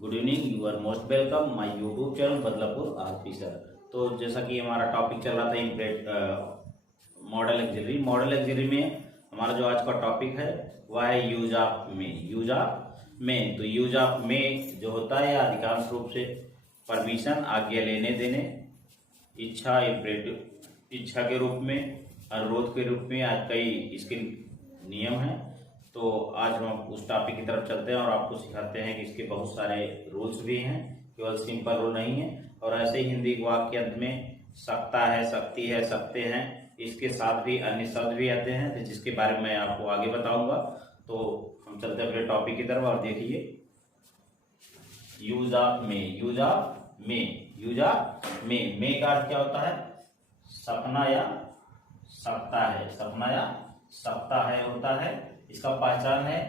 Good evening, you are most welcome my YouTube channel Badlapur officer. तो जैसा कि हमारा टॉपिक चल रहा था मॉडल एक्सिलरी। मॉडल एक्सिलरी में हमारा जो आज का टॉपिक है वह है यूज ऑफ में। यूज ऑफ में, तो यूज ऑफ में जो होता है अधिकांश रूप से परमिशन, आज्ञा लेने देने, इच्छा, इम्परेटिव इच्छा के रूप में, अनुरोध के रूप में आज कई इसके नियम हैं। तो आज हम उस टॉपिक की तरफ चलते हैं और आपको सिखाते हैं कि इसके बहुत सारे रूल्स भी हैं, केवल सिंपल रूल नहीं है। और ऐसे ही हिंदी वाक्य अंत में सकता है, सकती है, सकते हैं, इसके साथ भी अन्य शब्द भी आते हैं, तो जिसके बारे में आपको आगे बताऊंगा। तो हम चलते हैं अपने टॉपिक की तरफ और देखिए यूज ऑफ में। यूज ऑफ में, यूज ऑफ में का अर्थ क्या होता है? सपना या सकता है, सपना या सकता है होता है। इसका पहचान है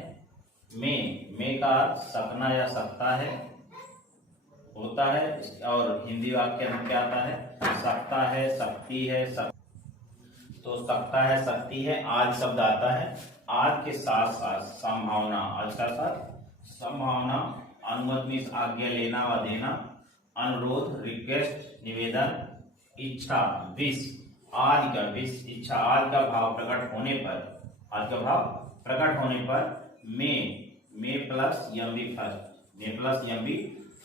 में का अर्थ सपना या सकता है होता है। और हिंदी वाक्य में क्या आता है? सकता है, सकती है, तो सकता है, सकती है, आज शब्द आता है। आज के साथ साथ संभावना, आज का साथ संभावना, अनुमति आज्ञा लेना व देना, अनुरोध रिक्वेस्ट निवेदन, इच्छा विश, आज का विश इच्छा, आज का भाव प्रकट होने पर, आज का भाव प्रकट होने पर में प्लस एमवी फर्स्ट, में प्लस एमवी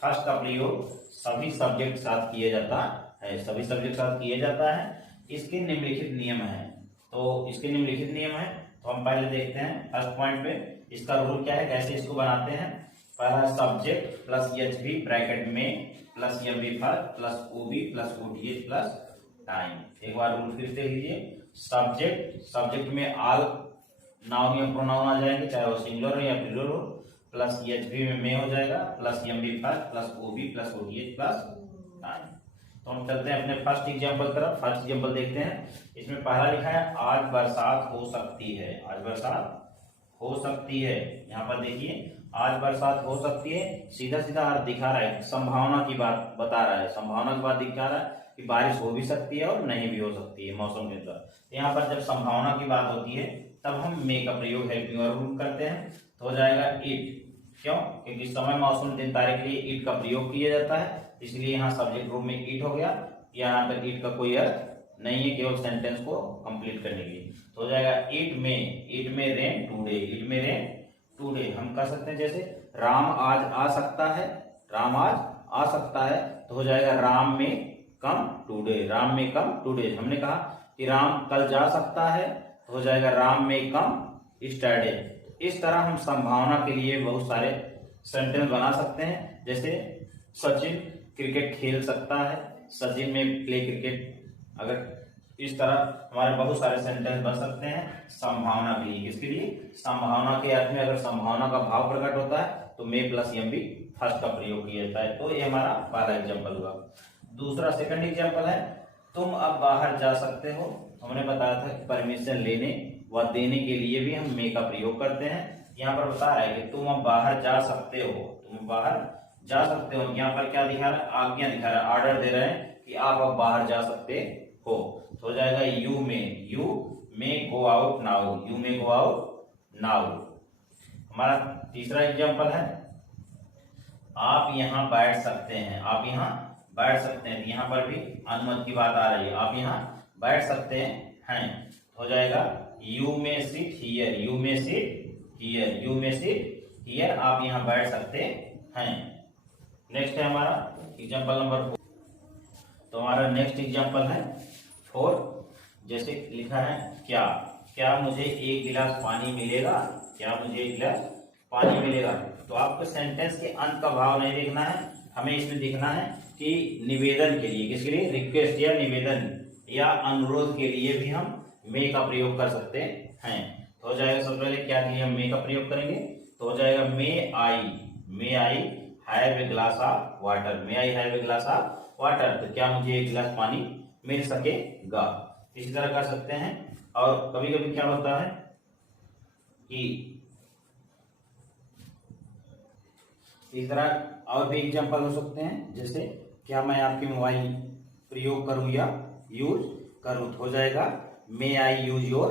फर्स्ट का प्रयोग सभी सब्जेक्ट साथ किया जाता है, सभी सब्जेक्ट साथ किया जाता है। इसके निम्नलिखित नियम है। तो इसके निम्नलिखित नियम है, तो हम पहले देखते हैं फर्स्ट पॉइंट पे इसका रूल क्या है, कैसे इसको बनाते हैं। पहला सब्जेक्ट प्लस एचवी ब्रैकेट में प्लस एमवी फर्स्ट प्लस ओबी प्लस ओडीएच प्लस टाइम। एक बार रूल फिर से लीजिए। सब्जेक्ट में ऑल नाउन या प्रोनाउन आ जाएंगे, चाहे वो सिंगुलर हो या प्लूरल हो, प्लस एचवी में हो जाएगा, प्लस एमवी फर्स्ट प्लस ओबी प्लस ओडीएच प्लस टाइम। तो हम चलते हैं अपने फर्स्ट एग्जांपल तरफ। फर्स्ट एग्जांपल देखते हैं। इसमें पहला लिखा है आज बरसात हो सकती है, आज बरसात हो सकती है। यहाँ पर देखिए आज बरसात हो सकती है, सीधा सीधा अर्थ दिखा रहा है, संभावना की बात बता रहा है, संभावना की बात दिखा रहा है कि बारिश हो भी सकती है और नहीं भी हो सकती है मौसम के अनुसार। यहाँ पर जब संभावना की बात होती है तब हम मे का प्रयोग हेल्पिंग वर्ब करते हैं, तो हो जाएगा इट। क्यों? क्योंकि समय, मौसम, दिन, तारीख के लिए इट का प्रयोग किया जाता है, इसलिए यहाँ सब्जेक्ट रूप में इट हो गया। यहाँ पर इट का कोई अर्थ नहीं है, केवल सेंटेंस को कंप्लीट करने के लिए। तो हो जाएगा इट में रेन टुडे, इट में रेन टुडे। हम कह सकते हैं जैसे राम आज आ सकता है, राम आज आ सकता है, तो हो जाएगा राम में कम टुडे, राम में कम टुडे। हमने कहा कि राम कल जा सकता है, तो हो जाएगा राम में कम स्टरडे। इस तरह हम संभावना के लिए बहुत सारे सेंटेंस बना सकते हैं। जैसे सचिन क्रिकेट खेल सकता है, सचिन में प्ले क्रिकेट। अगर इस तरह हमारे बहुत सारे सेंटेंस बन सकते हैं संभावना के लिए। किसके लिए? संभावना के अर्थ में अगर संभावना का भाव प्रकट होता है तो मे प्लस एमवी फर्स्ट का प्रयोग किया जाता है। तो ये हमारा पहला एग्जाम्पल हुआ। दूसरा सेकंड एग्जाम्पल है तुम अब बाहर जा सकते हो। हमने बताया था परमिशन लेने व देने के लिए भी हम मे का प्रयोग करते हैं। यहाँ पर बता रहा है कि तुम अब बाहर जा सकते हो, तुम बाहर जा सकते हो। यहाँ पर क्या दिखा रहा है? आज्ञा दिखा रहा है, ऑर्डर दे रहे हैं कि आप अब बाहर जा सकते हो। तो हो जाएगा यू में गो आउट नाउ, यू में गो आउट नाउ। हमारा तीसरा एग्जाम्पल है आप यहाँ बैठ सकते हैं, आप यहाँ बैठ सकते हैं। यहाँ पर भी अनुमति की बात आ रही है, आप यहाँ बैठ सकते हैं। हो जाएगा यू में सिट हियर, यू में सिट हियर, यू में सिट हियर, आप यहाँ बैठ सकते हैं। नेक्स्ट है हमारा एग्जाम्पल नंबर 4। तो हमारा नेक्स्ट एग्जाम्पल है 4। जैसे लिखा है क्या मुझे एक गिलास पानी मिलेगा, क्या मुझे एक गिलास पानी मिलेगा। तो आपको सेंटेंस के अंत का भाव नहीं देखना है, हमें इसमें देखना है कि निवेदन के लिए, किसके लिए? रिक्वेस्ट या निवेदन या अनुरोध के लिए भी हम मे का प्रयोग कर सकते हैं। तो हो जाएगा सबसे पहले क्या के लिए हम मे का प्रयोग करेंगे, तो हो जाएगा may I have a glass of water, may I have a glass of water. तो क्या मुझे एक गिलास पानी मिल सकेगा, इसी तरह कर सकते हैं। और कभी कभी क्या होता है कि इस तरह और भी एग्जांपल हो सकते हैं, जैसे क्या मैं आपके मोबाइल प्रयोग करूं या यूज करूं। तो हो जाएगा may I use your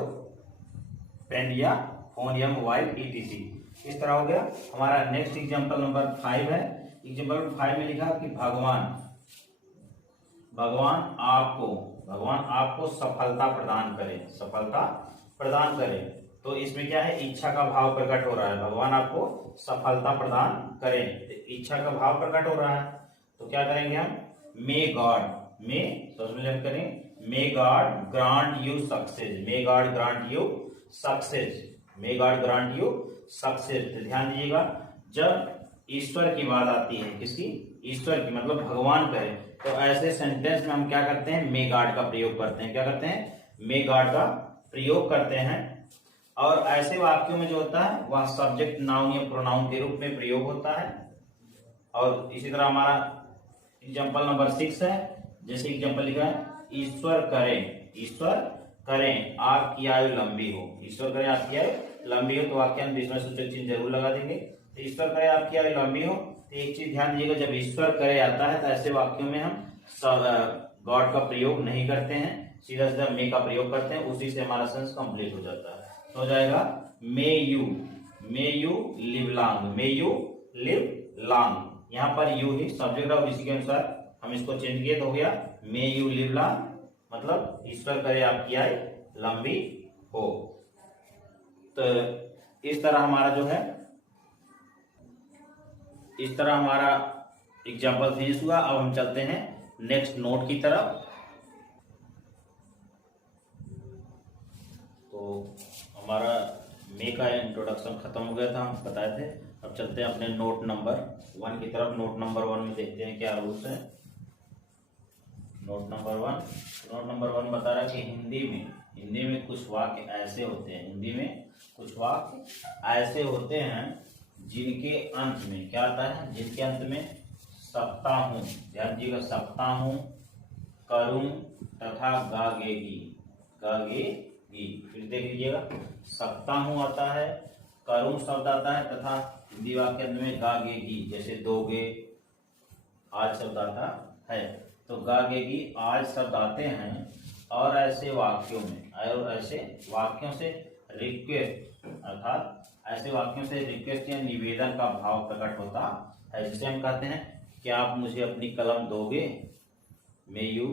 pen या फोन या मोबाइल etc। इस तरह हो गया। हमारा नेक्स्ट एग्जांपल नंबर 5 है। एग्जाम्पल 5 में लिखा कि भगवान आपको सफलता प्रदान करे, सफलता प्रदान करे। तो इसमें क्या है, इच्छा का भाव प्रकट हो रहा है, भगवान आपको सफलता प्रदान करे, तो इच्छा का भाव प्रकट हो रहा है। तो क्या करेंगे हम, मे गॉड, मे तो हम करें may God grant you success, may God grant you success, may God grant you success. तो ध्यान दीजिएगा, जब ईश्वर की बात आती है, किसकी, ईश्वर की, मतलब भगवान करे, तो ऐसे सेंटेंस में हम क्या करते हैं, मे गॉड का प्रयोग करते हैं। क्या करते हैं, मे गॉड का प्रयोग करते हैं। और ऐसे वाक्यों में जो होता है वह सब्जेक्ट नाउन या प्रोनाउन के रूप में प्रयोग होता है। और इसी तरह हमारा एग्जाम्पल नंबर 6 है, जैसे एग्जाम्पल लिखा है, ईश्वर करें आपकी आयु लंबी हो, ईश्वर करें आपकी आयु लंबी हो, तो वाक्यांत इसमें सूचक चिन्ह जरूर लगा देंगे। तो ईश्वर करे आपकी आयु लंबी हो, तो एक चीज ध्यान दीजिएगा, जब ईश्वर करे आता है तो ऐसे वाक्यों में हम गॉड का प्रयोग नहीं करते हैं, सीधा सीधा मे का प्रयोग करते हैं, उसी से हमारा सेंस कंप्लीट हो जाता है। तो हो जाएगा may you live long, may you live long. यहाँ पर यू ही सब्जेक्ट है और इसी के अनुसार हम इसको चेंज किए तो हो गया मे यू लिव लॉन्ग, मतलब ईश्वर करे आपकी आयु लंबी हो। तो इस तरह हमारा जो है, इस तरह हमारा एग्जाम्पल फिनिश हुआ। अब हम चलते हैं नेक्स्ट नोट की तरफ। तो हमारा मे का इंट्रोडक्शन खत्म हो गया था, हम बताए थे। अब चलते हैं अपने नोट नंबर 1 की तरफ। नोट नंबर 1 में देखते हैं क्या रूल्स है। नोट नंबर 1 बता रहा है कि हिंदी में कुछ वाक्य ऐसे होते हैं, हिंदी में कुछ वाक्य ऐसे होते हैं जिनके अंत में क्या आता है, जिनके अंत में सकता हूं, ध्यान दीजिएगा, सकता हूं, करूं तथा गागेगी, फिर देख लीजिएगा, सकता हूं आता है, करूं शब्द आता है, तथा हिंदी वाक्य अंत में गागेगी, जैसे दोगे, आज शब्द आता है। तो गागेगी, आज शब्द आते हैं। और ऐसे वाक्यों से रिक्वेस्ट, अर्थात ऐसे वाक्यों से रिक्वेस्ट या निवेदन का भाव प्रकट होता है। जैसे हम कहते हैं, क्या आप मुझे अपनी कलम दोगे, मे यू